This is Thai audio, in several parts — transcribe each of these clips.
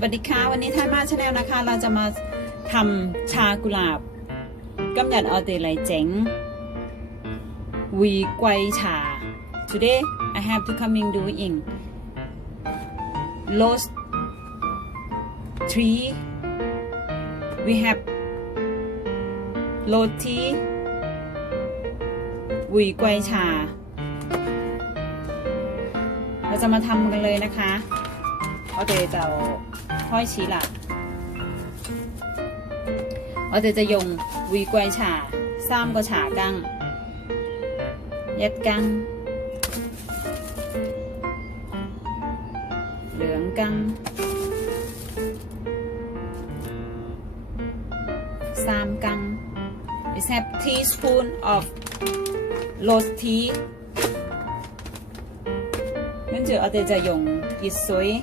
สวัสดีค่ะวันนี้ท่านมาชาแนลนะคะ เราจะมาทำชากุหลาบกำหยัดออเตไลเจ๋งวีไกวชา today I have to coming doing lost tree we have l o s t tea i วีกวชา เราจะมาทำกันเลยนะคะออเคเจ้า開始啦。我哋就用玫瑰茶三個茶羹，一羹、兩羹、三羹。We have teaspoon of lost tea。跟住我哋就用熱水。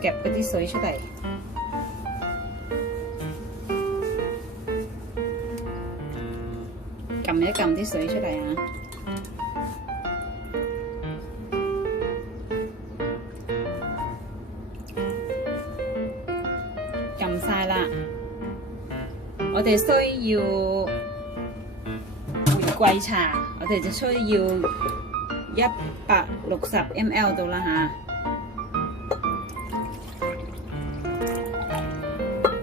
夾嗰啲水出嚟。撳一撳啲水出嚟啊！撳晒啦，我哋需要玫瑰茶，我哋就需要一百六十 ml 到啦嚇。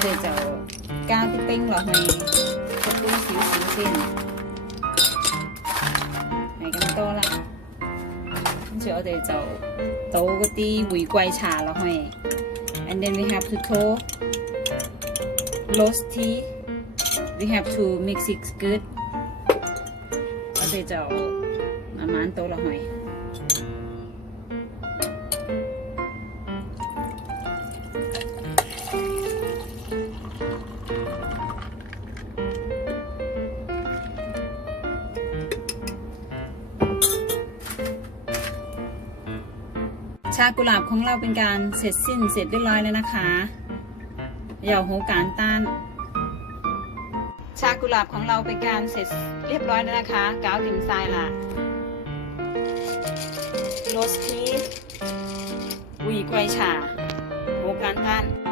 我哋就加啲冰落去個啲少少先，係咁多啦。跟住我哋就倒嗰啲玫瑰茶落去，and then we have to pour r o s e tea. We have to mix it good. 我哋就慢慢倒落去。ชากุหลาบของเราเป็นการเสร็จสิ้นเสร็จเรียบร้อยแล้วนะคะเหย่าหูการต้าน ชากุหลาบของเราเป็นการเสร็จเรียบร้อยแล้วนะคะกาวติมทรายละโรสทีวีกวชา โหการต้าน